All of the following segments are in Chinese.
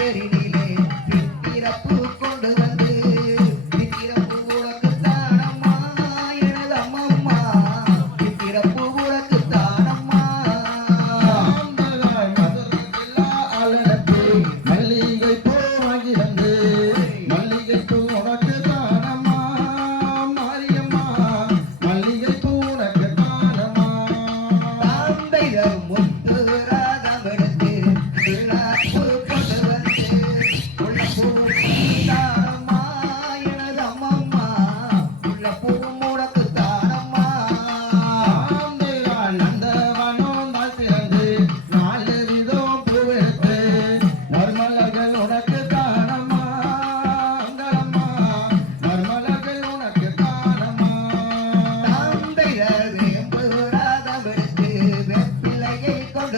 querido.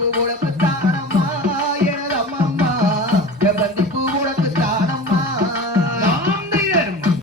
我